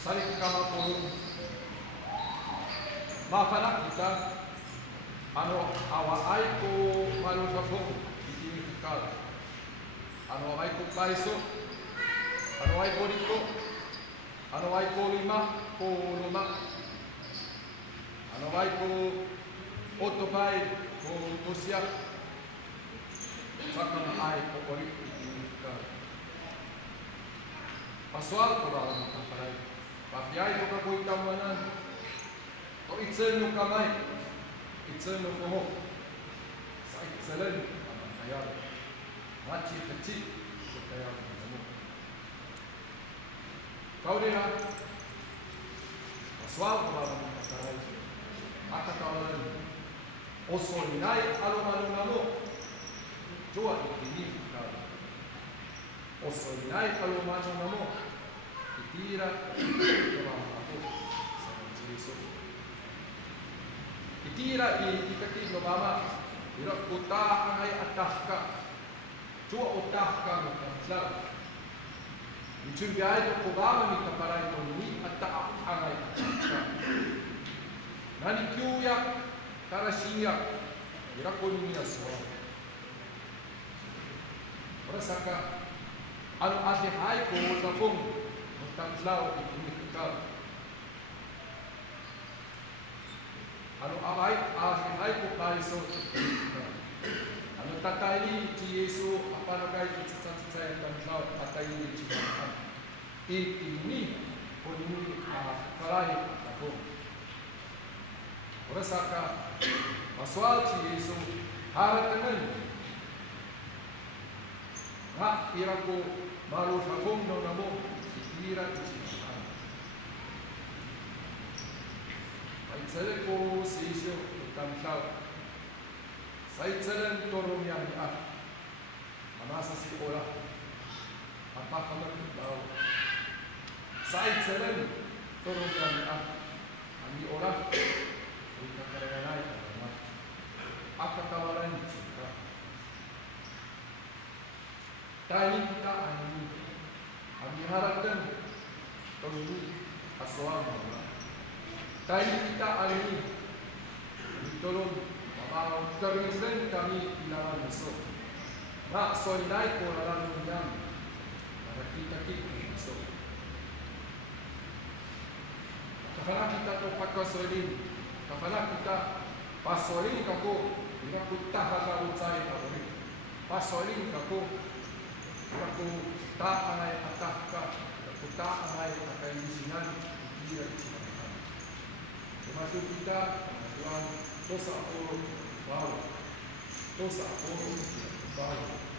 Saling kamapulong. Mafanak kita ano awai ko malulafong itinifikal. Ano awai ko paiso, ano awai ko dito, ano awai ko lima, ano awai ko otobay, ko tusya, sakang ay ko korik itinifikal. Paswal ko ba ang kaparay? Papiay ko kagoy tamanan. O itzel no kamay, itzel no kumo, sa itzelen ang kayal, machi kecil sa kayal ng mo. Kau dia, paswal ko ba ang kasaray? Akatawalan, o solinay alumano na mo, jua itinifikal. O solinay alumano na mo, itira ito ako sa Jesu. Itira ikati no mama, ira kuta ay atahka, jua utahka mo kansla. Ichumbiay ko kubama ni kaparay ko ni atak angay atahka. Nani kyuya tarashiya, ira ko ni aswa. Para saka ano ate hay ko utapong magtanslaw ikinikal. Ano away ko paiso. Ano tatay ti Yesu apano kay kitsa tansaw tatay ni Chimakan. Itini puni karay ako. Ora saka maswal ti Yesu haratan. Nga ira ko maru fakong no namo ira ti Chimakan. Itzelen ko si Isyo tansaw. Sa itzelen torong yan niya. Manasa si Ola. At makamakit daw. Sa itzelen torong yan niya. Ang ni Ola. Ay kakarayanay. At katawalan sika. Tayo kita ang iharapkan. Torong aswang mga. Tayo kita alini, tolong kami kami ilawan besok. Mak soinai ko lalang undang, para kita besok. Kafana kita to pakasolin, kafana kita pasolin kako, ira kutta haka ucai kako. Pasolin kako, ira kutta anai ataka, kutta anai akai isinan, ira Termasuk kita, Tuhan, dosa aku, bau. Dosa aku, bau.